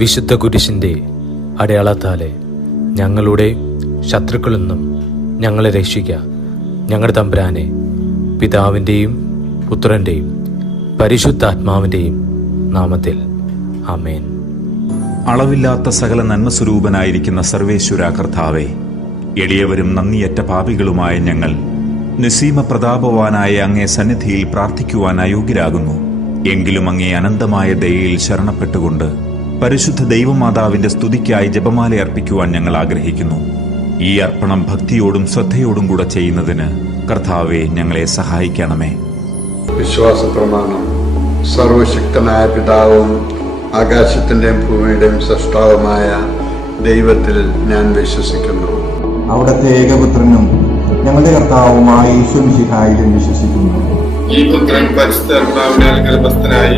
വിശുദ്ധ കുരിശിൻ്റെ അടയാളത്താലെ ഞങ്ങളുടെ ശത്രുക്കളിൽ നിന്നും ഞങ്ങളെ രക്ഷിക്കുക. ഞങ്ങളുടെ തമ്പുരാനെ, പിതാവിൻ്റെയും പുത്രൻ്റെയും പരിശുദ്ധാത്മാവിൻ്റെയും നാമത്തിൽ ആമേൻ. അളവില്ലാത്ത സകല നന്മസ്വരൂപനായിരിക്കുന്ന സർവേശ്വര കർത്താവേ, എളിയവരും നന്ദിയറ്റ പാപികളുമായ ഞങ്ങൾ നിസ്സീമ പ്രതാപവാനായ അങ്ങേ സന്നിധിയിൽ പ്രാർത്ഥിക്കുവാൻ അയോഗ്യരാകുന്നു. എങ്കിലും അങ്ങേ അനന്തമായ ദയയിൽ ശരണപ്പെട്ടുകൊണ്ട് പരിശുദ്ധ ദൈവമാതാവിന്റെ സ്തുതിക്കായി ജപമാല അർപ്പിക്കുവാൻ ഞങ്ങൾ ആഗ്രഹിക്കുന്നു. ഈ അർപ്പണം ഭക്തിയോടും ശ്രദ്ധയോടും കൂടെ ചെയ്യുന്നതിന് കർത്താവെ ഞങ്ങളെ സഹായിക്കണമേ. വിശ്വാസ പ്രമാണം. സർവശക്തനായ പിതാവും ആകാശത്തിന്റെയും ഭൂമിയുടെയും സൃഷ്ടാവുമായ ദൈവത്തിൽ ഞാൻ വിശ്വസിക്കുന്നു. അവിടുത്തെ ഏകപുത്രനും ഞങ്ങളുടെ കർത്താവുമായ യേശുമിശിഹായിലും വിശ്വസിക്കുന്നു. ഈ പുത്രൻ പരിശുദ്ധാത്മാവിനാൽ ഗർഭസ്ഥനായി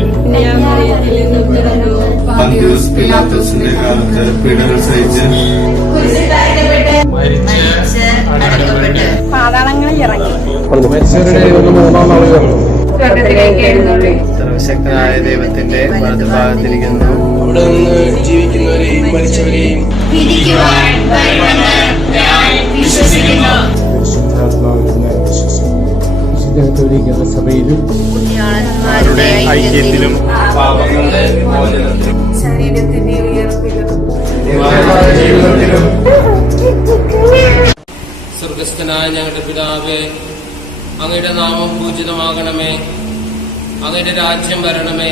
പന്തിയോസ് പീലാത്തോസിന്റെ കാലത്ത് പീഡനം സഹിച്ച് മരിച്ച് പാതാളങ്ങളിൽ ഇറങ്ങി സർവശക്തനായ ദൈവത്തിന്റെ വലതുഭാഗത്തിരിക്കുന്നു. അവിടെ നിന്ന് ജീവിക്കുന്നവരെയും മരിച്ചവരെയും സഭയിലും ഐക്യത്തിലും പാപങ്ങളുടെ മോചനത്തിലും ശരീരത്തിന്റെ ഉയർപ്പിലും ജീവിതത്തിലും. സ്വർഗസ്ഥനായ ഞങ്ങളുടെ പിതാവേ, അങ്ങയുടെ നാമം പൂജിതമാകണമേ. അങ്ങയുടെ രാജ്യം വരണമേ.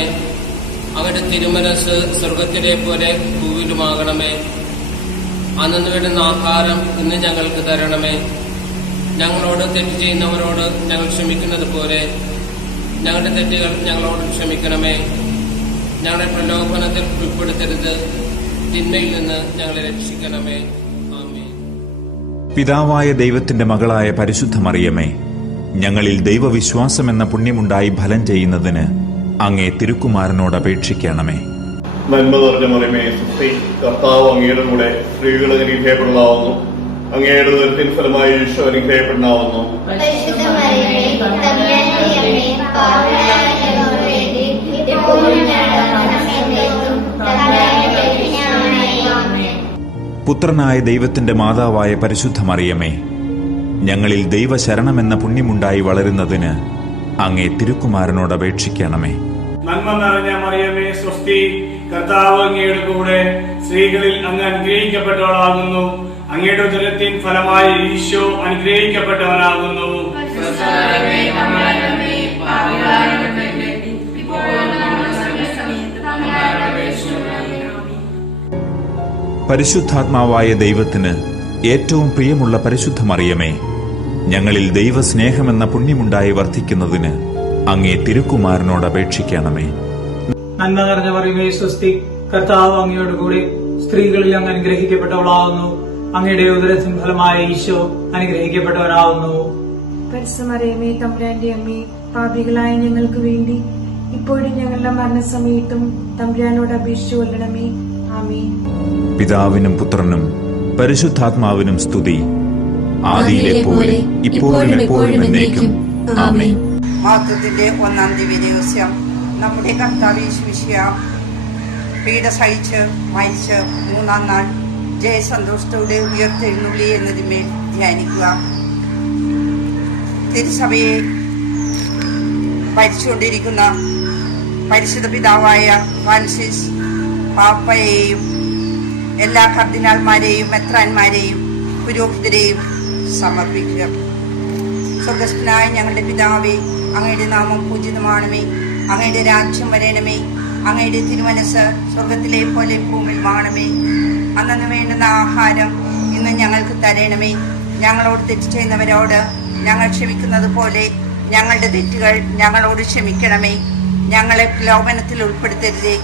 അങ്ങയുടെ തിരുമനസ് സ്വർഗത്തിലെ പോലെ ഭൂവിലുമാകണമേ. അന്നു വേണ്ടുന്ന ആഹാരം ഇന്ന് ഞങ്ങൾക്ക് തരണമേ. ഞങ്ങളോട് തെറ്റ് ചെയ്യുന്നവരോട് ഞങ്ങൾ ക്ഷമിക്കുന്നത് പോലെ ഞങ്ങളുടെ തെറ്റുകൾ ഞങ്ങളോട് ക്ഷമിക്കണമേ. ഞങ്ങളെ പ്രലോഭനത്തിൽ ഉൾപ്പെടുത്തരുത്, തിന്മയിൽ നിന്ന് ഞങ്ങളെ രക്ഷിക്കണമേ. ആമേൻ. പിതാവായ ദൈവത്തിന്റെ മകളായ പരിശുദ്ധ മറിയമേ, ഞങ്ങളിൽ ദൈവവിശ്വാസം എന്ന പുണ്യമുണ്ടായി ഫലം ചെയ്യുന്നതിന് അങ്ങേ തിരുക്കുമാരനോട് അപേക്ഷിക്കണമേ. നന്മ നിറഞ്ഞ മറിയമേ, സ്തുതി. കർത്താവ് അങ്ങയുടെ കൂടെ സ്ത്രീകൾ അനുഗ്രഹിക്കപ്പെടാവുന്നു. അങ്ങയുടെ ഉദരത്തിൻ ഫലമായി ഈശോ അനുഗ്രഹിക്കപ്പെടാവുന്നു. പുത്രനായ ദൈവത്തിന്റെ മാതാവായ പരിശുദ്ധ മറിയമേ, ഞങ്ങളിൽ ദൈവശരണമെന്ന പുണ്യമുണ്ടായി വളരുന്നതിന് അങ്ങേ തിരുക്കുമാരനോട് അപേക്ഷിക്കണമേ. നന്മ നിറഞ്ഞ മറിയമേ, സ്വസ്തി. കർത്താവ് അങ്ങയുടെ കൂടെ സ്ത്രീകളിൽ അങ്ങ് അനുഗ്രഹിക്കപ്പെട്ടവളാകുന്നു. അങ്ങയുടെ ഉദരത്തിൻ ഫലമായി ഈശോ അനുഗ്രഹിക്കപ്പെട്ടവനാകുന്നു. പരിശുദ്ധാത്മാവായ ദൈവത്തിന് ഏറ്റവും പ്രിയമുള്ള പരിശുദ്ധ മറിയമേ, ഞങ്ങളിൽ ദൈവസ്നേഹമെന്ന പുണ്യമുണ്ടായി വർദ്ധിക്കുന്നതിന് അങ്ങേ തിരുക്കുമാരനോട് അപേക്ഷിക്കണമേ. നന്മ നിറഞ്ഞ മറിയമേ, സ്വസ്തി. കർത്താവ് അങ്ങയുടെ കൂടെ സ്ത്രീകളിൽ അങ്ങ് അനുഗ്രഹിക്കപ്പെട്ടവളാകുന്നു. അങ്ങയുടെ ഉദരത്തിൻ ഫലമായ ഈശോ അനുഗ്രഹിക്കപ്പെട്ടവരാകുന്നു. പരിശുദ്ധമറിയമേ, തമ്പുരാന്റെ അമ്മേ, പാപികളായ ഞങ്ങൾക്ക് വേണ്ടി ഇപ്പോഴും ഞങ്ങളുടെ മരണസമയത്തും തമ്പുരാനോട് അപേക്ഷിച്ചു കൊള്ളണമേ. ആമേൻ. പിതാവിനും പുത്രനും പരിശുദ്ധാത്മാവിനും സ്തുതി, ആദിയിലെ പോലെ ഇപ്പോഴും എപ്പോഴും എന്നേക്കും. ആമേൻ. മഹത്വത്തിന്റെ ഒന്നാം ദിവ്യദിവസം നമ്മുടെ കർത്താവ് യേശുമിശിഹാ പീഡ സഹിച്ച് മരിച്ച് മൂന്നാം നാൾ ജയസന്തോഷത്തോടെ ഉയർത്തെഴുന്നള്ളി എന്നതിന്മേൽ ധ്യാനിക്കുക. തിരുസഭയെ ഭരിച്ചുകൊണ്ടിരിക്കുന്ന പരിശുദ്ധ പിതാവായ ഫ്രാൻസിസ് പാപ്പയെയും എല്ലാ കർദിനാൾമാരെയും മെത്രാന്മാരെയും പുരോഹിതരെയും സമർപ്പിക്കുക. സ്വർഗസ്ഥനായ ഞങ്ങളുടെ പിതാവേ, അങ്ങയുടെ നാമം പൂജിതമാണമേ. അങ്ങയുടെ രാജ്യം വരണമേ. അങ്ങയുടെ തിരുമനസ് സ്വർഗത്തിലെ പോലെ ഭൂമിയിലുമാണമേ. അന്നു വേണ്ടുന്ന ആഹാരം ഇന്ന് ഞങ്ങൾക്ക് തരണമേ. ഞങ്ങളോട് തെറ്റ് ചെയ്യുന്നവരോട് ഞങ്ങൾ ക്ഷമിക്കുന്നത് പോലെ ഞങ്ങളുടെ തെറ്റുകൾ ഞങ്ങളോട് ക്ഷമിക്കണമേ. ഞങ്ങളെ പ്രലോഭനത്തിൽ ഉൾപ്പെടുത്തരുതേ,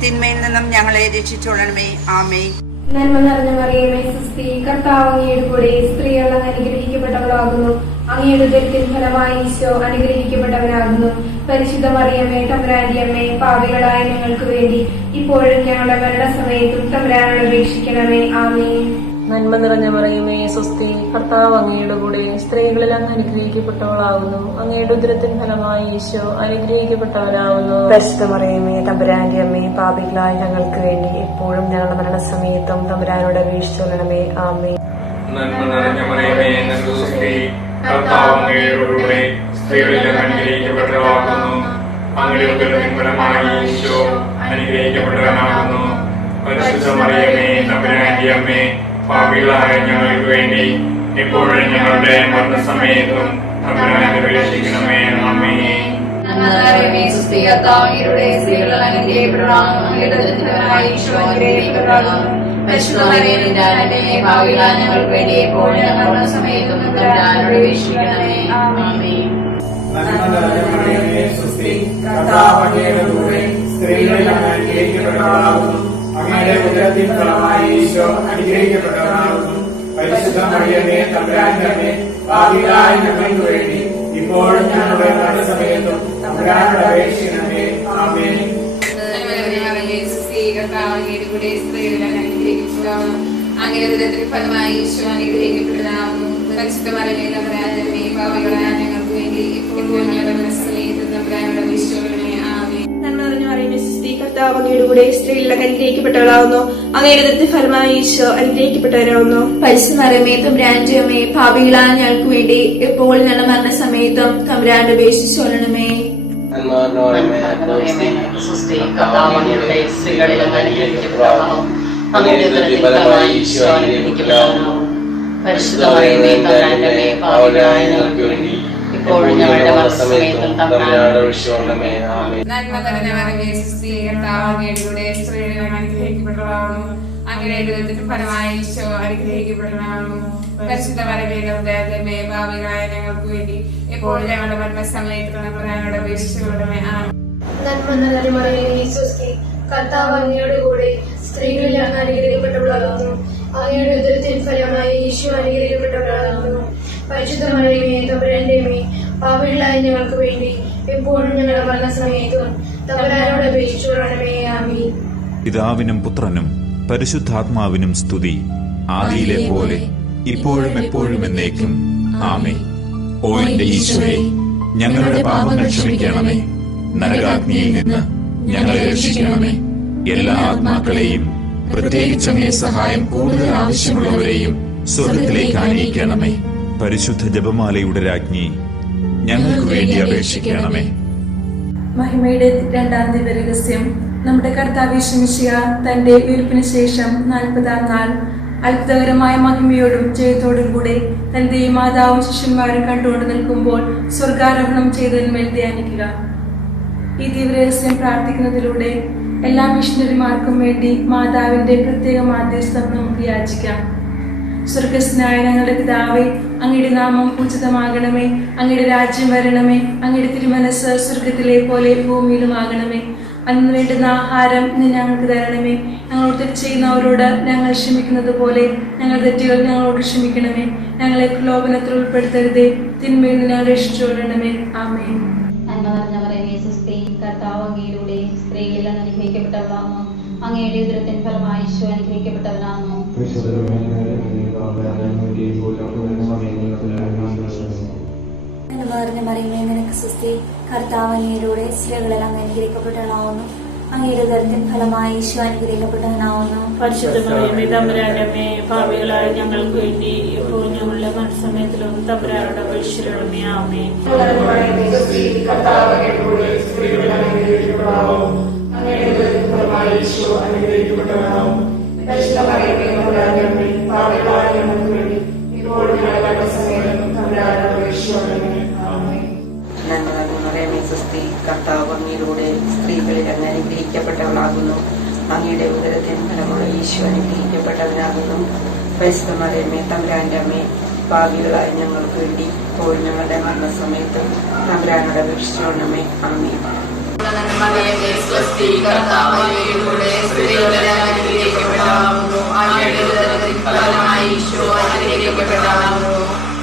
തിന്മയിൽ നിന്നും ഞങ്ങളെ രക്ഷിച്ചുകൊള്ളണമേ. ആമേൻ. നന്മ നിറഞ്ഞ മറിയമേ, സ്വസ്തി. കർത്താവ് അങ്ങയുടെ കൂടെ സ്ത്രീകൾ അങ്ങ് അനുഗ്രഹിക്കപ്പെട്ടവളാകുന്നു. അങ്ങയുടെ ഉദരത്തിൻ ഫലമായി ഈശോ അനുഗ്രഹിക്കപ്പെട്ടവനാകുന്നു. പരിശുദ്ധ മറിയമേ, തമ്പുരാന്റെ അമ്മേ, പാപികളായ ഞങ്ങൾക്ക് വേണ്ടി ഇപ്പോഴും ഞങ്ങളുടെ മരണസമയത്തും തമ്പുരാനോട് അപേക്ഷിക്കണമേ. ആമേൻ. നന്മ നിറഞ്ഞ മറിയമേ സ്വസ്തി, കർത്താവ് അങ്ങയുടെ കൂടെ സ്ത്രീകളിൽ അങ്ങ് അനുഗ്രഹിക്കപ്പെട്ടവളാകുന്നു. അങ്ങയുടെ ഉദരത്തിൻ ഫലമായി ഈശോ അനുഗ്രഹിക്കപ്പെട്ടവരാകുന്നു. പരിശുദ്ധ മറിയമേ തമ്പുരാന്റെ അമ്മേ, പാപികളായ ഞങ്ങൾക്ക് വേണ്ടി എപ്പോഴും ഞങ്ങളുടെ മരണസമയത്തും തമ്പുരാനോട് അപേക്ഷിച്ചുകൊള്ളണമേ. ആമേൻ. നന്മ നിറഞ്ഞ മറിയമേ സ്വസ്തി, കർത്താവ് അങ്ങയുടെ കൂടെ സ്ത്രീകളിൽ അങ്ങ് അനുഗ്രഹിക്കപ്പെട്ടവളാകുന്നു. അങ്ങയുടെ ഉദരത്തിൻ ഫലമായി ഈശോ അനുഗ്രഹിക്കപ്പെട്ടവനാകുന്നു. പരിശുദ്ധ മറിയമേ തമ്പുരാന്റെ അമ്മേ, പാപികളായ ഞങ്ങൾക്ക് വേണ്ടി എപ്പോഴും ഞങ്ങളുടെ മരണസമയത്തും തമ്പുരാനോട് അപേക്ഷിക്കണമേ. ആമേൻ. അങ്ങയുടെ ഉദരത്തിൻ ഫലമായി ഈശോ അനുഗ്രഹിക്കപ്പെട്ടവനാകുന്നു. പരിശുദ്ധ മറിയമേ തമ്പുരാന്റെ അമ്മേ, പാപികളായ ഞങ്ങൾക്ക് വേണ്ടി ഇപ്പോഴും ഞങ്ങളുടെ മരണസമയത്തും തമ്പുരാനോട് അപേക്ഷിക്കണമേ. ആമേൻ. അങ്ങയുടെ ഉദരത്തിൻ ഫലമായി ഈശോ അനുഗ്രഹിക്കപ്പെട്ടവനാകുന്നു. പരിശുദ്ധ മറിയമേ തമ്പുരാന്റെ അമ്മേ, പാപികളായ ഞങ്ങൾക്ക് വേണ്ടി ഇപ്പോഴും ഞങ്ങളുടെ മരണസമയത്തും തമ്പുരാനോട് അപേക്ഷിക്കണമേ. ആമേൻ. നന്മ നിറഞ്ഞ മറിയമേ സ്വസ്തി, കർത്താവ് അങ്ങയുടെ കൂടെ സ്ത്രീകളിൽ അനുഗ്രഹിക്കപ്പെട്ടവളാകുന്നു. അങ്ങയുടെ ഉദരത്തിൻ ഫലമായി ഈശോ അനുഗ്രഹിക്കപ്പെട്ടവരാകുന്നു. പരിശുദ്ധ മറിയമേ തമ്പുരാന്റെ അമ്മേ, പാപികളായ ഞങ്ങൾക്ക് വേണ്ടി എപ്പോൾ ഞങ്ങളുടെ മരണസമയത്തും തമ്പുരാനോട് അപേക്ഷിച്ചുകൊള്ളണമേ. ഇപ്പോഴും ഞങ്ങളുടെ മരണസമയത്തും തമ്പുരാനോട് അപേക്ഷിച്ചുകൊള്ളണമേ. ആമേൻ. നന്മ നിറഞ്ഞ മറിയമേ സ്വസ്തി, കർത്താവ് അങ്ങയുടെ കൂടെ സ്ത്രീകളിൽ അങ്ങ് അനുഗ്രഹിക്കപ്പെട്ടവളാകുന്നു. അങ്ങയുടെ ഉദരത്തിൻ ഫലമായി ഈശോ അനുഗ്രഹിക്കപ്പെട്ടവനാകുന്നു. പരിശുദ്ധ മറിയമേ തമ്പുരാന്റെ അമ്മേ, പാപികളായ ഞങ്ങൾക്ക് വേണ്ടി എപ്പോഴും ഞങ്ങളുടെ മരണസമയത്തും തമ്പുരാനോട് അപേക്ഷിച്ചുകൊള്ളണമേ. ആമേൻ. നന്മ നിറഞ്ഞ മറിയമേ സ്വസ്തി, കർത്താവ് അങ്ങയുടെ കൂടെ സ്ത്രീകളിൽ അങ്ങ് അനുഗ്രഹിക്കപ്പെട്ടവളാകുന്നു. അങ്ങയുടെ ഉദരത്തിൻ ഫലമായി ഈശോ അനുഗ്രഹിക്കപ്പെട്ടവളാകുന്നു. പരിശുദ്ധ മറിയമേ തമ്പുരാന്റെ അമ്മേ, പാപികളായ ഞങ്ങൾക്ക് വേണ്ടി എപ്പോഴും ഞങ്ങളുടെ മരണസമയത്തും തമ്പുരാനോട് അപേക്ഷിച്ചുകൊള്ളണമേ. ആമേൻ. പിതാവിനും പുത്രനും പരിശുദ്ധാത്മാവിനും സ്തുതി, ആദിയിലെ പോലെ ഇപ്പോഴും എപ്പോഴും എന്നേക്കും. ആമേൻ. ഓ എന്റെ ഈശോയെ, ഞങ്ങളുടെ പാപങ്ങൾ ക്ഷമിക്കണമേ. നരകാഗ്നിയിൽ നിന്ന് ഞങ്ങളെ രക്ഷിക്കണമേ. എല്ലാ ആത്മാക്കളെയും, പ്രത്യേകിച്ച് അങ്ങേ സഹായം കൂടുതൽ ആവശ്യമുള്ളവരെയും സ്വർഗ്ഗത്തിലേക്ക് ആനയിക്കണമേ. പരിശുദ്ധ ജപമാലയുടെ രാജ്ഞി, ഞങ്ങൾക്ക് വേണ്ടി അപേക്ഷിക്കണമേ. മഹിമയുടെ രണ്ടാം ദിവ്യരഹസ്യം. നമ്മുടെ കർത്താവ് യേശു മിശിഹ തന്റെ ഉയിർപ്പിന് ശേഷം 40-ാം നാൾ അത്ഭുതകരമായ മഹിമയോടും ജയത്തോടും കൂടെ തന്റെ മാതാവും ശിഷ്യന്മാരും കണ്ടുകൊണ്ട് നിൽക്കുമ്പോൾ സ്വർഗാരോഹണം ചെയ്തതിന്മേൽ ധ്യാനിക്കുക. ഈ ദിവ്യരഹസ്യം പ്രാർത്ഥിക്കുന്നതിലൂടെ എല്ലാ മിഷണറിമാർക്കും വേണ്ടി മാതാവിന്റെ പ്രത്യേക മാധ്യസ്ഥം നമുക്ക് യാചിക്കാം. സ്വർഗസ്നായ ഞങ്ങളുടെ പിതാവേ, അങ്ങയുടെ നാമം പൂജിതമാകണമേ. അങ്ങയുടെ രാജ്യം വരണമേ. അങ്ങയുടെ തിരുമനസ് സ്വർഗത്തിലെ പോലെ ഭൂമിയിലുമാകണമേ. അന്ന് വേണ്ടുന്ന ആഹാരം ഇന്ന് ഞങ്ങൾക്ക് തരണമേ. ഞങ്ങളോട് തെറ്റ് ചെയ്യുന്നവരോട് ഞങ്ങൾ ക്ഷമിക്കുന്നത് പോലെ ഞങ്ങളുടെ തെറ്റുകൾ ഞങ്ങളോട് ക്ഷമിക്കണമേ. ഞങ്ങളെ പ്രലോഭനത്തിൽ ഉൾപ്പെടുത്തരുതേ, തിന്മയിൽ നിന്ന് ഞങ്ങളെ രക്ഷിച്ചുകൊള്ളണമേ. ആമേൻ. നന്മ നിറഞ്ഞ മറിയമേ സ്വസ്തി, കർത്താവ് അങ്ങയുടെ സ്ത്രീകളിൽ അങ്ങ് അനുഗ്രഹിക്കപ്പെട്ടവളാകുന്നു. അങ്ങയുടെ ഉദരത്തിൻ ഫലമായി ഈശോ അനുഗ്രഹിക്കപ്പെട്ടവനാകുന്നു. നിറഞ്ഞ മറിയമേ നിനക്ക് സ്വസ്തി, കർത്താവ് അങ്ങയുടെ സ്ത്രീകളിൽ അങ്ങ് അനുഗ്രഹിക്കപ്പെട്ടവളാകുന്നു. അങ്ങയുടെ ഉദരത്തിൻ ഫലമായി ഈശോ അനുഗ്രഹിക്കപ്പെട്ടവനാകുന്നു. പരിശുദ്ധ മറിയമേ തമ്പുരാന്റെ അമ്മേ, പാപികളായ ഞങ്ങൾക്ക് വേണ്ടി ഇപ്പോൾ ഞങ്ങളുടെ മരണസമയത്തിലും തമ്പുരാനോട് അപേക്ഷിച്ചുകൊള്ളണമേ. ആമേൻ. കർത്താവ് അങ്ങയുടെ സ്ത്രീകളിൽ അങ്ങ് അനുഗ്രഹിക്കപ്പെട്ടവളാകുന്നു. അങ്ങയുടെ ഉദരത്തിൻ ഫലമായി ഈശോ അനുഗ്രഹിക്കപ്പെട്ടവനാകുന്നു. പരിശുദ്ധ മറിയമേ തമ്പുരാന്റെ അമ്മേ, പാപികളായ ഞങ്ങൾക്ക് വേണ്ടി ഇപ്പോൾ ഞങ്ങളുടെ മരണസമയത്തും തമ്പുരാനോട് അപേക്ഷിച്ചുകൊള്ളണമേ. ആമേൻ.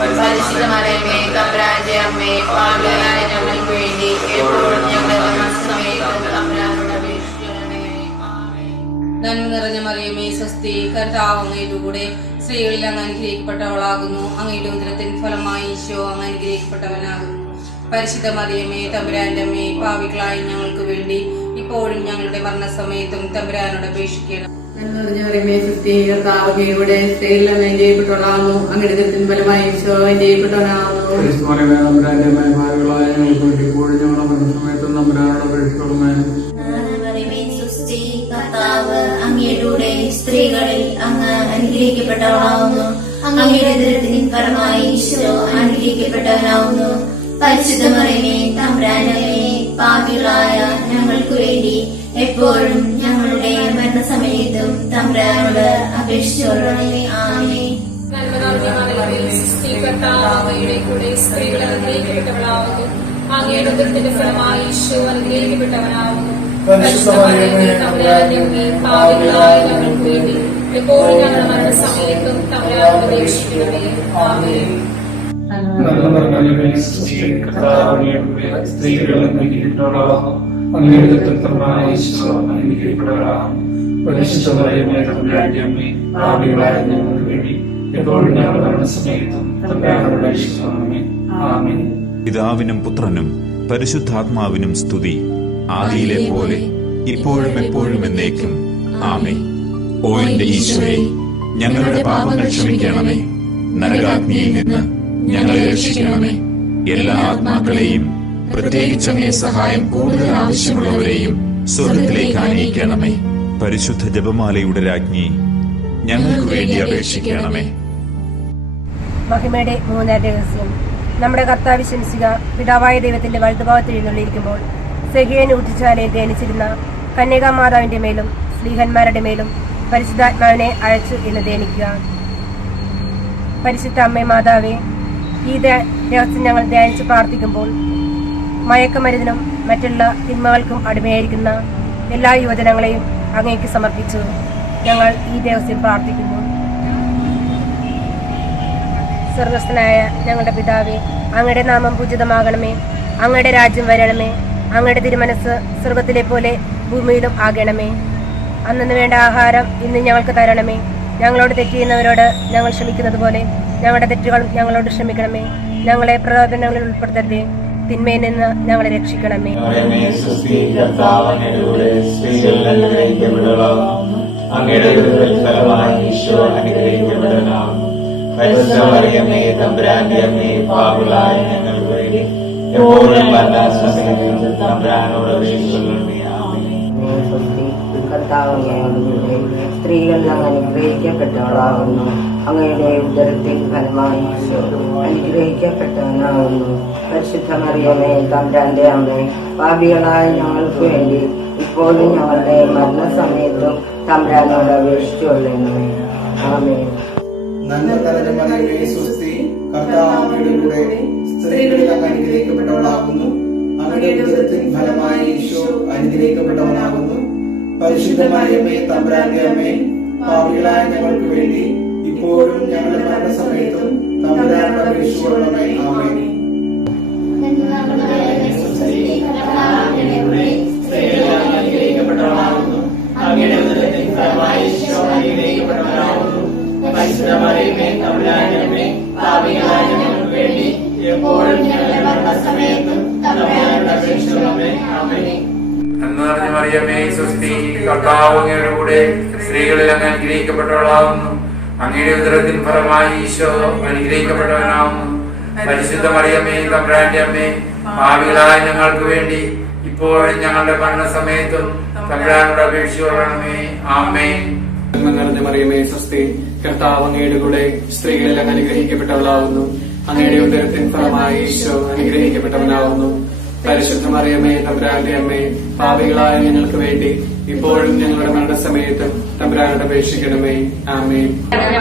പരിശുദ്ധ മറിയമേ തമ്പുരാന്റെ അമ്മേ, പാപികളായ ഞങ്ങൾക്ക് വേണ്ടി എപ്പോഴും ഞങ്ങളുടെ മരണസമയത്തും തമ്പുരാനോട് അപേക്ഷിച്ചുകൊള്ളണമേ. നന്മ നിറഞ്ഞ മറിയമേ സ്വസ്തി, കർത്താവ് അങ്ങയുടെ കൂടെ സ്ത്രീകളിൽ അങ്ങ് അനുഗ്രഹിക്കപ്പെട്ടവളാകുന്നു. അങ്ങയുടെ ഉദരത്തിൻ ഫലമായി ഈശോ അങ്ങ് അനുഗ്രഹിക്കപ്പെട്ടവനാകുന്നു. പരിശുദ്ധ മറിയമേ തമ്പുരാന്റെ അമ്മേ, പാപികളായ ഞങ്ങൾക്ക് വേണ്ടി ഇപ്പോഴും ഞങ്ങളുടെ മരണസമയത്തും തമ്പുരാനോട് അപേക്ഷിക്കണം. മറിയമേ സുസ്തി, കർത്താവ് അങ്ങയുടെ സ്ത്രീകളിൽ അങ്ങ് അനുഗ്രഹിക്കപ്പെട്ടവളാകുന്നു. അങ്ങയുടെ ഉദരത്തിൻ ഫലമായി ഈശോ അനുഗ്രഹിക്കപ്പെട്ടവനാകുന്നു. കർത്താവ് അങ്ങയുടെ സ്ത്രീകളിൽ അങ്ങ് അനുഗ്രഹിക്കപ്പെട്ടവളാകുന്നു. അങ്ങയുടെ ഉദരത്തിൻ ഫലമായി ഈശോ അനുഗ്രഹിക്കപ്പെട്ടവനാകുന്നു. പരിശുദ്ധ മറിയമേ തമ്പുരാന്റെ അമ്മേ, പാപികളായ ഞങ്ങൾക്ക് വേണ്ടി എപ്പോഴും ഞങ്ങളുടെ മരണസമയത്തും തമ്പുരാനോട് അപേക്ഷിച്ചുകൊള്ളണമേ. ആമേൻ. അങ്ങയുടെ കൂടെ സ്ത്രീകൾ അനുഗ്രഹിക്കപ്പെട്ടവളാകുന്നു. അങ്ങയുടെ ഉദരത്തിന്റെ ഫലമായി ഈശോ അനുഗ്രഹിക്കപ്പെട്ടവനാകുന്നു. പാപികളായ ഞങ്ങൾക്ക് വേണ്ടി എപ്പോഴും ഞങ്ങളുടെ മരണസമയത്തും തമ്പുരാനോട് അപേക്ഷിക്കണമേ. ആമേൻ. പിതാവിനും പുത്രനും പരിശുദ്ധാത്മാവിനും സ്തുതി, ആദിയിലെ പോലെ ഇപ്പോഴും എപ്പോഴും എന്നേക്കും. ആമേൻ. ഓ എന്റെ ഈശോയെ, ഞങ്ങളുടെ പാപങ്ങൾ ക്ഷമിക്കണമേ. നരകാഗ്നിയിൽ നിന്ന് ഞങ്ങളെ രക്ഷിക്കണമേ. എല്ലാ ആത്മാക്കളെയും, പ്രത്യേകിച്ച് അങ്ങേ സഹായം കൂടുതൽ ആവശ്യമുള്ളവരെയും സ്വർഗത്തിലേക്ക് ആനയിക്കണമേ. പരിശുദ്ധ ജപമാലയുടെ രാജ്ഞി, ഞങ്ങൾക്ക് വേണ്ടി അപേക്ഷിക്കണമേ. മഹിമയുടെ മൂന്നാം രഹസ്യം. നമ്മുടെ കർത്താവ് ശംസിക പിതാവായ ദൈവത്തിന്റെ വലതുഭാഗത്ത് എഴുന്നള്ളിയിരിക്കുമ്പോൾ സെഹിയൻ ഊട്ടിച്ചാലയിൽ ധ്യാനിച്ചിരുന്ന കന്യകാമാതാവിന്റെ മേലും സ്ലീഹന്മാരുടെ മേലും പരിശുദ്ധാത്മാവിനെ അയച്ചു എന്ന് ധ്യാനിക്കുക. പരിശുദ്ധ അമ്മേ മാതാവേ, ഈ രഹസ്യം ഞങ്ങൾ ധ്യാനിച്ച് പ്രാർത്ഥിക്കുമ്പോൾ മയക്കമരുന്നിനും മറ്റുള്ള തിന്മകൾക്കും അടിമയായിരിക്കുന്ന എല്ലാ യുവജനങ്ങളെയും അങ്ങേക്ക് സമർപ്പിച്ചു ഞങ്ങൾ ഈ രഹസ്യം പ്രാർത്ഥിക്കുന്നു. സ്വർഗസ്ഥനായ ഞങ്ങളുടെ പിതാവേ, അങ്ങയുടെ നാമം പൂജിതമാകണമേ. അങ്ങയുടെ രാജ്യം വരണമേ. അങ്ങയുടെ തിരുമനസ് സ്വർഗത്തിലെ പോലെ ഭൂമിയിലും ആകണമേ. അന്നു വേണ്ട ആഹാരം ഇന്ന് ഞങ്ങൾക്ക് തരണമേ. ഞങ്ങളോട് തെറ്റ് ചെയ്യുന്നവരോട് ഞങ്ങൾ ക്ഷമിക്കുന്നത് പോലെ ഞങ്ങളുടെ തെറ്റുകൾ ഞങ്ങളോട് ക്ഷമിക്കണമേ. ഞങ്ങളെ പ്രലോഭനങ്ങളിൽ ഉൾപ്പെടുത്തരുതേ, തിന്മയിൽ നിന്ന് ഞങ്ങളെ രക്ഷിക്കണമേ. സ്ത്രീകൾ അങ്ങ് അനുഗ്രഹിക്കപ്പെട്ടവളാകുന്നു. അങ്ങയുടെ ഉദരത്തിൻ ഫലമായി ഈശോ അനുഗ്രഹിക്കപ്പെട്ടവനാകുന്നു. പരിശുദ്ധ മറിയമേ തമ്പുരാന്റെ അമ്മേ, പാപികളായ ഞങ്ങൾക്ക് വേണ്ടി ഇപ്പോഴും ഞങ്ങളുടെ മരണസമയത്തും തമ്പുരാനോട് അപേക്ഷിച്ചുകൊള്ളണമേ. ആമേൻ. സ്ത്രീകളിൽ അങ്ങ് അനുഗ്രഹിക്കപ്പെട്ടവളാകുന്നു. അങ്ങയുടെ ഉദരത്തിൻ ഫലമായി ഈശോ അനുഗ്രഹിക്കപ്പെട്ടവനാകുന്നു. പരിശുദ്ധ മറിയമേ തമ്പുരാന്റെ അമ്മേ, പാപികളായ ഞങ്ങൾക്ക് വേണ്ടി ഇപ്പോഴും ഞങ്ങളുടെ മരണസമയത്തും തമ്പുരാനോട് അപേക്ഷിച്ചുകൊള്ളണമേ. ആമേൻ. അനുഗ്രഹിക്കപ്പെട്ടവളാകുന്നു. അങ്ങയുടെ ഉദരത്തിൻ ഫലമായി ഈശോ അനുഗ്രഹിക്കപ്പെട്ടവനാകുന്നു. പരിശുദ്ധ മറിയമേ തമ്പുരാന്റെ അമ്മേ, പാപികളായ ഞങ്ങൾക്ക് വേണ്ടി എപ്പോഴും ഞങ്ങളുടെ മരണസമയത്തും തമ്പുരാനോട് അപേക്ഷിച്ചുകൊള്ളണമേ. ആമേൻ. മറിയമേ സ്വസ്തി, കർത്താവ് അങ്ങയുടെ കൂടെ സ്ത്രീകളിൽ അങ്ങ് അനുഗ്രഹിക്കപ്പെട്ടവളാകുന്നു. അങ്ങയുടെ ഉദരത്തിൻ ഫലമായി ഈശോ അനുഗ്രഹിക്കപ്പെട്ടവനാകുന്നു. പരിശുദ്ധ മറിയമേ തമ്പുരാന്റെ അമ്മേ, പാപികളായ ഞങ്ങൾക്ക് വേണ്ടി ഇപ്പോഴും ഞങ്ങളുടെ മരണസമയത്തും തമ്പുരാനോട് അപേക്ഷിച്ചുകൊള്ളണമേ. ആമേൻ. മറിയമേ സ്വസ്തി, കർത്താവ് അങ്ങയുടെ കൂടെ സ്ത്രീകളിൽ അങ്ങ് അനുഗ്രഹിക്കപ്പെട്ടവളാകുന്നു. അങ്ങയുടെ ഉദരത്തിൻ ഫലമായി ഈശോ അനുഗ്രഹിക്കപ്പെട്ടവനാകുന്നു. പരിശുദ്ധ മറിയമേ തമ്പുരാന്റെ അമ്മേ, പാപികളായ ഞങ്ങൾക്ക് വേണ്ടി ഇപ്പോഴും ഞങ്ങളുടെ മരണസമയത്തും തമ്പുരാനോട് അപേക്ഷിക്കണമേ. ആമേൻ.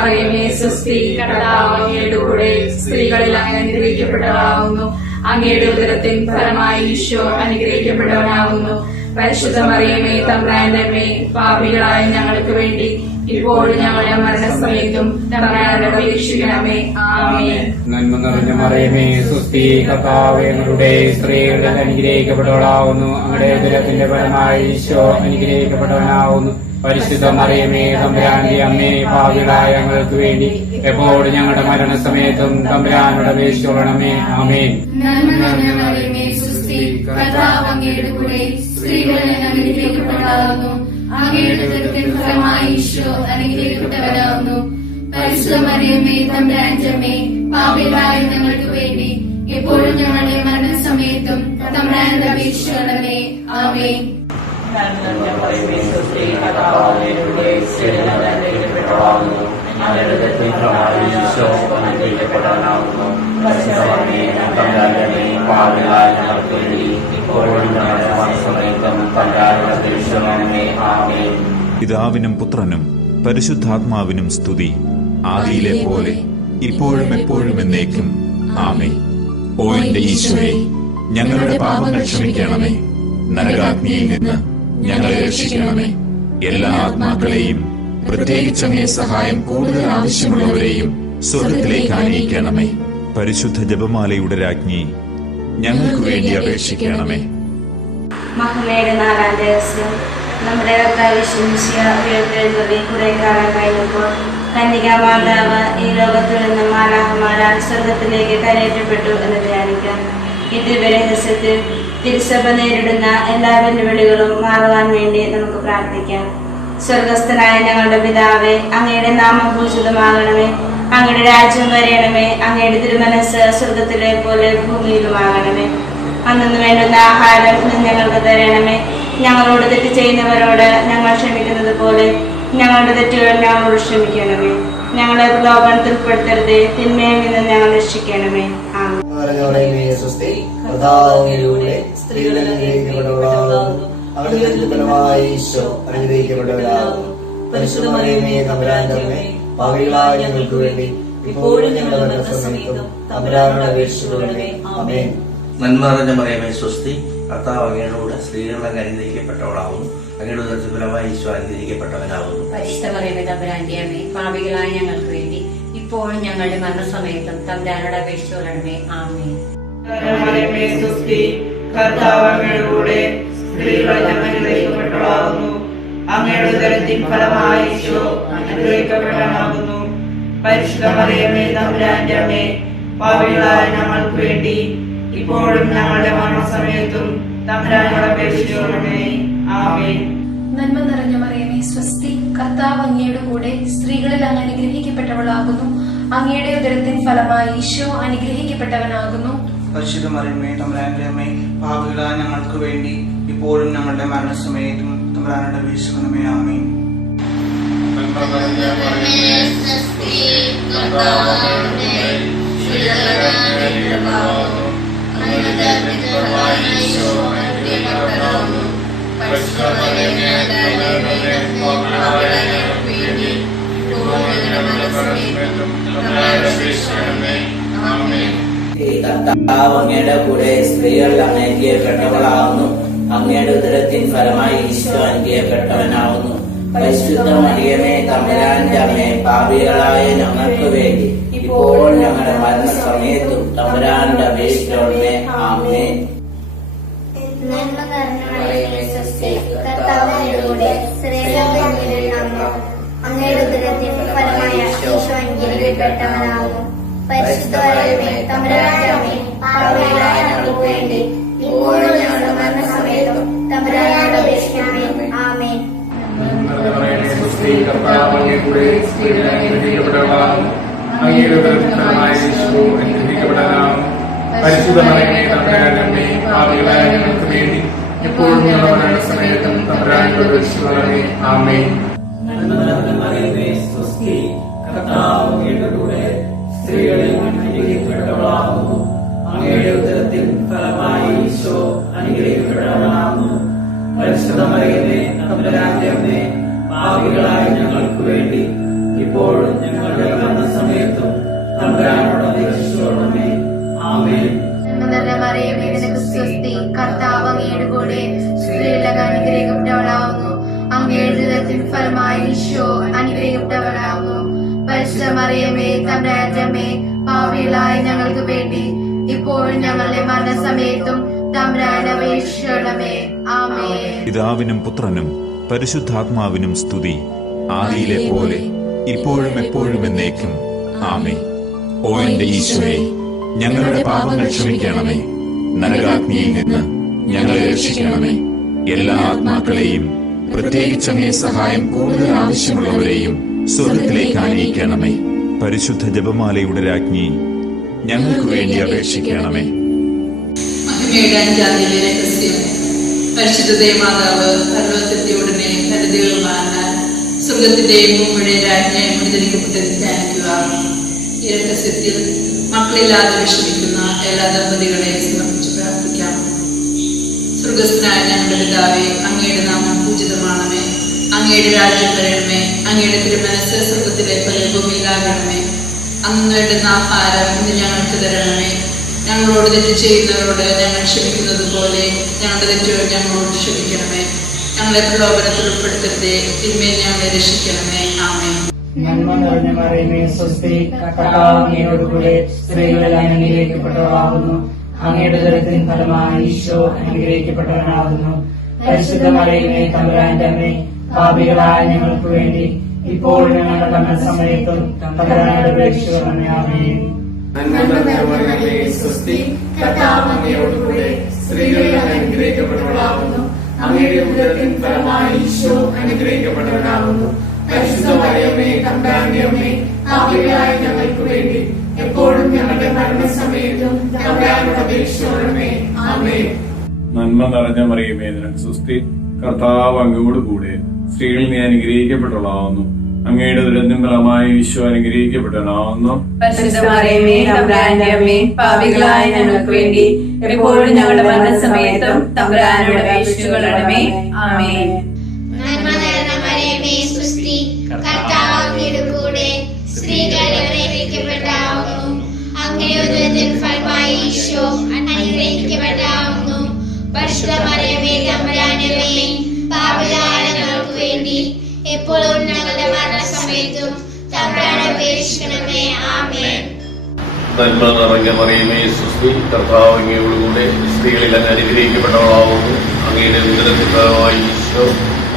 മറിയമേ സ്വസ്തി, കർത്താവ് അങ്ങയുടെ കൂടെ സ്ത്രീകളിൽ അങ്ങ് അനുഗ്രഹിക്കപ്പെട്ടവളാകുന്നു. അങ്ങയുടെ ഉദരത്തിൻ ഫലമായി ഈശോ അനുഗ്രഹിക്കപ്പെട്ടവനാകുന്നു. പരിശുദ്ധ മറിയമേ തമ്പുരാന്റെ അമ്മേ, പാപികളായ ഞങ്ങൾക്ക് വേണ്ടി ഇപ്പോഴും ഞങ്ങളുടെ മരണസമയത്തും തമ്പുരാനോട് അപേക്ഷിക്കണമേ. ആമേൻ. നന്മ നിറഞ്ഞ മറിയമേ സ്വസ്തി, കർത്താവ് അങ്ങയുടെ സ്ത്രീകളിൽ അനുഗ്രഹിക്കപ്പെട്ടവളാകുന്നു. അങ്ങയുടെ ഉദരത്തിന്റെ ഫലമായി ഈശോ അനുഗ്രഹിക്കപ്പെട്ടവനാകുന്നു. പരിശുദ്ധ മറിയമേ തമ്പുരാന്റെ അമ്മേ പാപികളായ ഞങ്ങൾക്ക് വേണ്ടി എപ്പോഴും ഞങ്ങളുടെ മരണസമയത്തും തമ്പുരാനോട് അപേക്ഷിച്ചുകൊള്ളണമേ. ആമേൻ. നന്മ നിറഞ്ഞ മറിയമേ സുസ്തി, കർത്താവ് അങ്ങയുടെ കൂടെ സ്ത്രീകളിൽ അനുഗ്രഹിക്കപ്പെട്ടവളാകുന്നു. അങ്ങയുടെ ഉദരത്തിൻ ഫലമായി ഈശോ അനുഗ്രഹിക്കപ്പെട്ടവനാകുന്നു. പരിശുദ്ധ മറിയമേ തമ്പുരാന്റെ അമ്മേ പാപികളായ ഞങ്ങൾക്ക് വേണ്ടി എപ്പോഴും ഞങ്ങളുടെ മരണസമയത്തും തമ്പുരാനോട് അപേക്ഷിച്ചുകൊള്ളണമേ. ആമേൻ. പിതാവിനും പുത്രനും പരിശുദ്ധാത്മാവിനും സ്തുതി, ആദിയിലെ പോലെ ഇപ്പോഴും എപ്പോഴും എന്നേക്കും. ആമേൻ. ഓ എന്റെ ഈശോയെ, ഞങ്ങളുടെ പാപങ്ങൾ ക്ഷമിക്കണമേ. നരകാഗ്നിയിൽ നിന്ന് ഞങ്ങളെ രക്ഷിക്കണമേ. എല്ലാ ആത്മാക്കളെയും, പ്രത്യേകിച്ച് അങ്ങേ സഹായം കൂടുതൽ ആവശ്യമുള്ളവരെയും സ്വർഗത്തിലേക്ക് ആനയിക്കണമേ. പരിശുദ്ധ ജപമാലയുടെ രാജ്ഞി, ഞങ്ങൾക്ക് വേണ്ടി അപേക്ഷിക്കണമേ. മഹിമയുടെ 4-ാം ദിവസം നമ്മുടെ കർത്താവ് ഉയർത്തെഴുന്നള്ളി കുറെ കാലം കഴിഞ്ഞപ്പോൾ കന്യകാമാതാവ് ഈ ലോകത്തിൽ നിന്ന് മാലാഖമാരാൽ സ്വർഗത്തിലേക്ക് കരയേറ്റപ്പെട്ടു എന്ന് ധ്യാനിക്കാം. ഈ ദിവ്യരഹസ്യത്തിൽ തിരുസഭ നേരിടുന്ന എല്ലാ വെല്ലുവിളികളും മാറുവാൻ വേണ്ടി നമുക്ക് പ്രാർത്ഥിക്കാം. സ്വർഗസ്ഥനായ ഞങ്ങളുടെ പിതാവേ, അങ്ങയുടെ നാമം പൂജിതമാകണമേ. അങ്ങയുടെ രാജ്യം വരയണമേ. അങ്ങയുടെ തിരുമനസ് സ്വർഗത്തിലെ പോലെ ഭൂമിയിലുമാകണമേ. അന്നു വേണ്ടുന്ന ആഹാരം ഞങ്ങൾക്ക് തരണമേ. ഞങ്ങളോട് തെറ്റ് ചെയ്യുന്നവരോട് ഞങ്ങൾ ക്ഷമിക്കുന്നത് പോലെ ഞങ്ങളുടെ തെറ്റുകൾ ഞങ്ങളോട് ക്ഷമിക്കണമേ. ഞങ്ങളെ പ്രലോഭനത്തിൽ ഉൾപ്പെടുത്തരുതേ, തിന്മയിൽ നിന്ന് ഞങ്ങൾ രക്ഷിക്കണമേ. പാപികളായ ഞങ്ങൾക്ക് വേണ്ടി ഇപ്പോഴും ഞങ്ങളുടെ മരണസമയത്തും തമ്പുരാനോട് അപേക്ഷിച്ചുകൊള്ളണമേ. ആമേൻ. നന്മ നിറഞ്ഞ മറിയമേ സ്വസ്തി, കർത്താവ് അങ്ങയോട് സ്ത്രീകളെ അനുഗ്രഹിക്കപ്പെട്ടവളാവുന്നു. അങ്ങയുടെ ഉദരത്തിൻ ഫലമായി ഈശോ അനുഗ്രഹിക്കപ്പെട്ടവനാവുന്നു. പരിശുദ്ധ മറിയമേ തമ്പുരാന്റെ അമ്മേ പാപികളായ ഞങ്ങൾക്ക് വേണ്ടി ഇപ്പോഴും ഞങ്ങളുടെ മരണസമയത്തും തമ്പുരാനോട് അപേക്ഷിച്ചുകൊള്ളണമേ. ആമേൻ. മറിയമേ സ്വസ്തി, കർത്താവ് അങ്ങയുടെ കൂടെ സ്ത്രീകളിൽ അനുഗ്രഹിക്കപ്പെട്ടവളാകുന്നു. അങ്ങയുടെ ഉദരത്തിൻ ഫലമായി ഈശോ അനുഗ്രഹിക്കപ്പെട്ടവനാകുന്നു. പരിശുദ്ധ മറിയമേ തമ്പുരാന്റെ അമ്മേ പാപികളായ ഞങ്ങൾക്ക് വേണ്ടി ഇപ്പോഴും ഞങ്ങളുടെ മരണസമയത്തും തമ്പുരാനോട് അപേക്ഷിച്ചുകൊള്ളണമേ. ആമേൻ. നന്മ നിറഞ്ഞ മറിയമേ സ്വസ്തി, കർത്താവ് അങ്ങയുടെ കൂടെ സ്ത്രീകളിൽ അങ്ങ് അനുഗ്രഹിക്കപ്പെട്ടവളാകുന്നു. അങ്ങയുടെ ഉദരത്തിൻ ഫലമായി ഈശോ അനുഗ്രഹിക്കപ്പെട്ടവനാകുന്നു. പരിശുദ്ധ മറിയമേ തമ്പുരാന്റെ അമ്മേ പാപികളായ ഞങ്ങൾക്ക് വേണ്ടി ഇപ്പോഴും ഞങ്ങളുടെ മരണസമയത്തും തമ്പുരാനോട് അപേക്ഷിച്ചുകൊള്ളണമേ. ആമേൻ. കർത്താവ് അങ്ങയുടെ കൂടെ സ്ത്രീകൾ അനുഗ്രഹിക്കപ്പെട്ടവളാവുന്നു. അങ്ങയുടെ ഉദരത്തിൻ ഫലമായി ഈശോ അനുഗ്രഹിക്കപ്പെട്ടവനാവുന്നു. പരിശുദ്ധ മറിയമേ തമ്പുരാന്റെ അമ്മേ പാപികളായ ഞങ്ങൾക്ക് വേണ്ടി ഇപ്പോൾ ഞങ്ങളുടെ മരണസമയത്തും തമ്പുരാനോട് അപേക്ഷിച്ചുകൊള്ളണമേ. ആമേൻ. നന്മ നിറഞ്ഞ മറിയമേ സ്വസ്തി, കർത്താവ് അങ്ങയുടെ കൂടെ സ്ത്രീകളിൽ അങ്ങയുടെ ഉദരത്തിൻ ഫലമായ ഈശോ അനുഗ്രഹിക്കപ്പെട്ടവനാകുന്നു. പരിശുദ്ധ മറിയമേ തമ്പുരാന്റെ അമ്മേ പാപികളായ ഞങ്ങൾക്ക് വേണ്ടി ഇപ്പോഴും ഞങ്ങളുടെ മരണസമയത്തും തമ്പുരാനോട് അപേക്ഷിക്കണമേ. ആമേൻ. കർത്താവ് അങ്ങയുടെ കൂടെ സ്ത്രീകളിൽ അനുഗ്രഹിക്കപ്പെട്ടവളാകുന്നു. അങ്ങയുടെ ഉദരത്തിൻ ഫലമായി ഈശോ അനുഗ്രഹിക്കപ്പെട്ടവനാകുന്നു. പരിശുദ്ധ മറിയമേ തമ്പുരാന്റെ അമ്മേ പാപികളായ ഞങ്ങൾക്ക് വേണ്ടി ഇപ്പോഴും ഞങ്ങളുടെ മരണസമയത്തും തമ്പുരാനോട് അപേക്ഷിച്ചുകൊള്ളണമേ. ആമേൻ. കർത്താവ് അങ്ങയുടെ കൂടെ സ്ത്രീകളിൽ അനുഗ്രഹിക്കപ്പെട്ടവളാകുന്നു. അങ്ങയുടെ ഉദരത്തിൻ ഫലമായി ഈശോ അനുഗ്രഹിക്കപ്പെട്ടവനാകുന്നു. പരിശുദ്ധ മറിയമേ തമ്പുരാന്റെ അമ്മേ പാപികളായ ഞങ്ങൾക്ക് വേണ്ടി ഇപ്പോഴും ഞങ്ങളുടെ മരണസമയത്തും തമ്പുരാനോട് അപേക്ഷിച്ചുകൊള്ളണമേ. ആമേൻ. മറിയമേ സ്വസ്തി, കർത്താവ് അങ്ങയുടെ കൂടെ സ്ത്രീകളിൽ അനുഗ്രഹിക്കപ്പെട്ടവളാകുന്നു. അങ്ങയുടെ ഉദരത്തിൻ ഫലമായി ഈശോ അനുഗ്രഹിക്കപ്പെട്ടവളാകുന്നു. പരിശുദ്ധ മറിയമേ തമ്പുരാന്റെ അമ്മേ പാപികളായ ഞങ്ങൾക്ക് വേണ്ടി ഇപ്പോഴും ഞങ്ങളുടെ മരണസമയത്തും തമ്പുരാനോട് അപേക്ഷിച്ചുകൊള്ളണമേ. ആമേൻ. പിതാവിനും പുത്രനും പരിശുദ്ധാത്മാവിനും സ്തുതി, ആദിയിലെ പോലെ ഇപ്പോഴും എപ്പോഴും എന്നേക്കും. ആമേ. ഓ എന്റെ ഈശോയെ, ഞങ്ങളുടെ പാപങ്ങൾ ക്ഷമിക്കണമേ. നരകാഗ്നിയിൽ നിന്ന് ഞങ്ങളെ രക്ഷിക്കണമേ. എല്ലാ ആത്മാക്കളെയും, പ്രത്യേകിച്ച് അങ്ങേ സഹായം കൂടുതൽ ആവശ്യമുള്ളവരെയും സ്വർഗത്തിലേക്ക് ആനയിക്കണമേ. പരിശുദ്ധ ജപമാലയുടെ രാജ്ഞി, ഞങ്ങൾക്ക് വേണ്ടി അപേക്ഷിക്കണമേ. മഹിമയുടെ അഞ്ചാം രഹസ്യം. പരിശുദ്ധ ദേവമാതാവ് പരലോകത്തെത്തിയുടനെ ഹരിതകളുമാനാൽ സ്വർഗത്തിന്റെയും ഭൂമിയുടെയും രാജ്ഞിയായി മുദ്രിക്കപ്പെട്ടത് ധ്യാനിക്കുക. ഈ രഹസ്യത്തിൽ മക്കളില്ലാതെ വിഷമിക്കുന്ന എല്ലാ ദമ്പതികളെ സമർപ്പിച്ച് പ്രാർത്ഥിക്കാം. സ്വർഗസ്ഥനായ ഞങ്ങളുടെ പിതാവേ, അങ്ങയുടെ നാമം പൂജിതമാണമേ. അങ്ങയുടെ രാജ്യം വരണമേ. അങ്ങയുടെ തിരുമനസ് സ്വർഗത്തിലെ പോലെ ഭൂമിയിലാകണമേ. അന്ന് വേണ്ടുന്ന ആഹാരം ഇന്ന് ഞങ്ങൾക്ക് തരണമേ. ഞങ്ങളോട് തെറ്റ് ചെയ്യുന്നവരോട് ഞങ്ങൾ ക്ഷമിക്കുന്നത് പോലെ ഞങ്ങളുടെ തെറ്റുകൾ ഞങ്ങളോട് ക്ഷമിക്കണമേ. ഞങ്ങളെ പ്രലോഭനത്തിൽ ഉൾപ്പെടുത്തരുതേ, തിന്മയിൽ ഞങ്ങളെ രക്ഷിക്കണമേ. ആമേൻ. നന്മ നിറഞ്ഞ മറിയമേ, സ്വസ്തി, കർത്താവ് അങ്ങയോടുകൂടെ സ്ത്രീകളിൽ അനുഗ്രഹിക്കപ്പെട്ടവളാകുന്നു. അങ്ങയുടെ ഉദരത്തിൻ ഫലമായി ഈശോ അനുഗ്രഹിക്കപ്പെട്ടവനാകുന്നു. പരിശുദ്ധ മറിയമേ, തമ്പുരാന്റെ അമ്മേ, പാപികളായ ഞങ്ങൾക്ക് വേണ്ടി ഇപ്പോഴും ഞങ്ങളുടെ മരണസമയത്തും തമ്പുരാനോട് അപേക്ഷിക്കണമേ. ആമേൻ. സ്വസ്തി, കർത്താവ് അങ്ങയോടുകൂടെ സ്ത്രീകളിൽ അനുഗ്രഹിക്കപ്പെട്ടവളാകുന്നു. അങ്ങയുടെ ഉദരത്തിൻ ഫലമായി ഈശോ അനുഗ്രഹിക്കപ്പെട്ടവനാകുന്നു. പരിശുദ്ധ മറിയമേ, തമ്പുരാന്റെ അമ്മേ, പാപികളായ ഞങ്ങൾക്ക് വേണ്ടി എപ്പോഴും ഞങ്ങളുടെ മരണസമയത്തും തമ്പുരാനോട് അപേക്ഷിക്കണമേ. ആമേൻ. നന്മ നിറഞ്ഞ മറിയമേ, നിനക്ക് സ്വസ്തി, കർത്താവ് അങ്ങയോടുകൂടെ സ്ത്രീകളിൽ നീ അനുഗ്രഹിക്കപ്പെട്ടവളാവുന്നു. അങ്ങയുടെ ദുരന്തം ഫലമായി ഈശോ അനുഗ്രഹിക്കപ്പെട്ടവനാവുന്നു. പരിശുദ്ധ മറിയമേ, തമ്പുരാന്റെ അമ്മേ, പാപികളായ ഞങ്ങൾക്ക് വേണ്ടി എപ്പോഴും ഞങ്ങളുടെ മരണസമയത്തും തമ്പുരാനോട് അപേക്ഷിക്കണമേ. ആമേൻ. നന്മ നിറഞ്ഞ മറിയമേ, സ്വസ്തി, കർത്താവ് അങ്ങയുടെ കൂടെ സ്ത്രീകളിൽ അനുഗ്രഹിക്കപ്പെട്ടവളാകുന്നു. അങ്ങയുടെ ഉദരത്തിൻ ഫലമായി ഈശോ അനുഗ്രഹിക്കപ്പെട്ടവനാകുന്നു. പരിശുദ്ധ മറിയമേ, തമ്പുരാന്റെ അമ്മേ, പാപികളായ ഞങ്ങൾക്ക് വേണ്ടി എപ്പോഴും ഞങ്ങളുടെ മരണസമയത്തും തമ്പുരാനോട് അപേക്ഷിക്കണമേ. ആമേൻ. നന്മ നിറഞ്ഞ മറിയമേ, സ്വസ്തി, കർത്താവ് അങ്ങയോടുകൂടെ സ്ത്രീകളിൽ അങ്ങ് അനുഗ്രഹിക്കപ്പെട്ടവളാവുന്നു. അങ്ങയുടെ ഉദരത്തിൻ ഫലമായി ഈശോ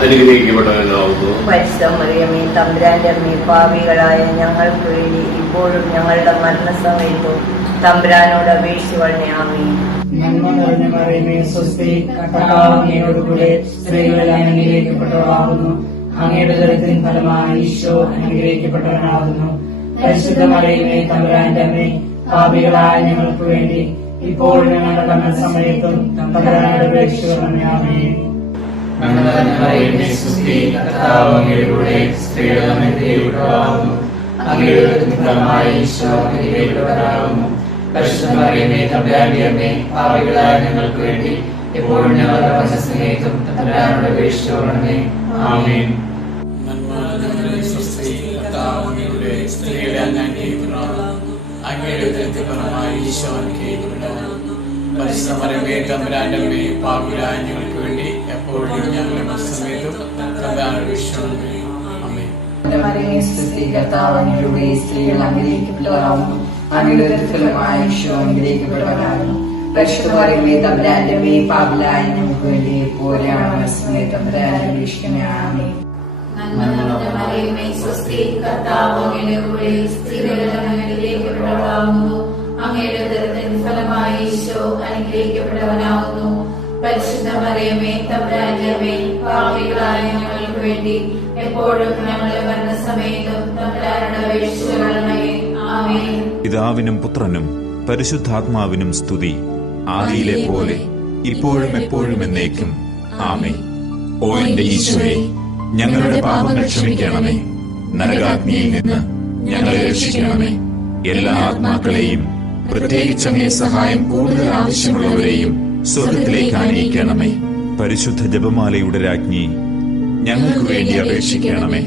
അനുഗ്രഹിക്കപ്പെട്ടവനാവുന്നു. പരിശുദ്ധ മറിയമേ, തമ്പുരാന്റെ അമ്മേ, പാപികളായ ഞങ്ങൾക്ക് വേണ്ടി ഇപ്പോഴും ഞങ്ങളുടെ മരണസമയത്തും തമ്പുരാനോട് അപേക്ഷിക്കണമേ. ആമേൻ. നന്മ നിറഞ്ഞ മറിയമേ, സ്വസ്തി, കർത്താവ് അങ്ങയോടുകൂടെ സ്ത്രീകളിൽ അനുഗ്രഹിക്കപ്പെട്ടവളാകുന്നു. അങ്ങയുടെ ഉദരത്തിൻ ഫലമായി ഈശോ അനുഗ്രഹിക്കപ്പെട്ടവനാകുന്നു. പരിശുദ്ധ മറിയമേ, തമ്പുരാന്റെ അമ്മേ, പാപികളായ ഞങ്ങൾക്ക് വേണ്ടി ഇപ്പോഴും ഞങ്ങളുടെ മരണസമയത്തും തമ്പുരാനോട് അപേക്ഷിക്കണമേ. ആമേൻ. മറിയമേ, സ്വസ്തി, കർത്താവ് അങ്ങയോടുകൂടെ സ്ത്രീകളിൽ അനുഗ്രഹിക്കപ്പെട്ടവളാകുന്നു. അങ്ങയുടെ ഉദരത്തിൻ ഫലമായി ഈശോ അനുഗ്രഹിക്കപ്പെട്ടവനാകുന്നു. പരിശുദ്ധ മറിയമേ, തമ്പുരാന്റെ അമ്മേ, പാപികളായ ഞങ്ങൾക്ക് വേണ്ടി എപ്പോഴും ഞങ്ങളുടെ മരണസമയത്തും തമ്പുരാനോട് അപേക്ഷിക്കണമേ. ആമേൻ. സ്ത്രീകളെ അനുഗ്രഹിക്കപ്പെട്ടവളാകുന്നു. അങ്ങയുടെ ഉദരത്തിൻ ഫലമായി ഈശോ അനുഗ്രഹിക്കപ്പെട്ടവനാകുന്നു. പരിശുദ്ധ മറിയമേ, തമ്പുരാന്റെ അമ്മേ, പാപികളായ ഞങ്ങൾക്ക് വേണ്ടി എപ്പോഴും ഞങ്ങളുടെ മരണസമയത്തും തമ്പുരാനോട് അപേക്ഷിക്കണമേ. ആമേൻ. മറിയമേ, സ്വസ്തി, കർത്താവ് അങ്ങയോടുകൂടെ സ്ത്രീകൾ അനുഗ്രഹിക്കപ്പെട്ടവളാകുന്നു. അങ്ങയുടെ ഉദരത്തിൻ ഫലമായി ഈശോ അനുഗ്രഹിക്കപ്പെട്ടവനാകുന്നു. പരിശുദ്ധ മറിയമേ, തമ്പുരാന്റെ അമ്മേ, പാപികളായ ഞങ്ങൾക്ക് വേണ്ടി എപ്പോഴും ഞങ്ങളുടെ മരണസമയത്തും തമ്പുരാനോട് അപേക്ഷിക്കണമേ. ആമേൻ. മറിയമേ, സ്വസ്തി, കർത്താവ് അങ്ങയുടെ കൂടെ സ്ത്രീകളിൽ അനുഗ്രഹിക്കപ്പെട്ടവളാകുന്നു. അങ്ങയുടെ ഉദരത്തിൻ ഫലമായി ഈശോ അനുഗ്രഹിക്കപ്പെട്ടവനാകുന്നു. പരിശുദ്ധ മറിയമേ, തമ്പുരാന്റെ അമ്മേ, പാപികളായ ഞങ്ങൾക്ക് വേണ്ടി എപ്പോഴും ഞങ്ങളുടെ മരണസമയത്തും തമ്പുരാനോട് അപേക്ഷിക്കണമേ. ആമേൻ. പിതാവിനും പുത്രനും പരിശുദ്ധാത്മാവിനും സ്തുതി, ആദിയിലെ പോലെ ഇപ്പോഴും എപ്പോഴും എന്നേക്കും. ആമേൻ. ഓ എന്റെ ഈശോയെ, ഞങ്ങളുടെ പാപങ്ങൾ ക്ഷമിക്കണമേ. നരകാഗ്നിയിൽ നിന്ന് ഞങ്ങളെ രക്ഷിക്കണമേ. എല്ലാ ആത്മാക്കളെയും, പ്രത്യേകിച്ച് അങ്ങേ സഹായം കൂടുതൽ ആവശ്യമുള്ളവരെയും സ്വർഗത്തിലേക്ക് ആനയിക്കണമേ. പരിശുദ്ധ ജപമാലയുടെ രാജ്ഞി, ഞങ്ങൾക്ക് വേണ്ടി അപേക്ഷിക്കണമേ.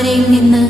താഴ്വരയിൽ നിന്ന്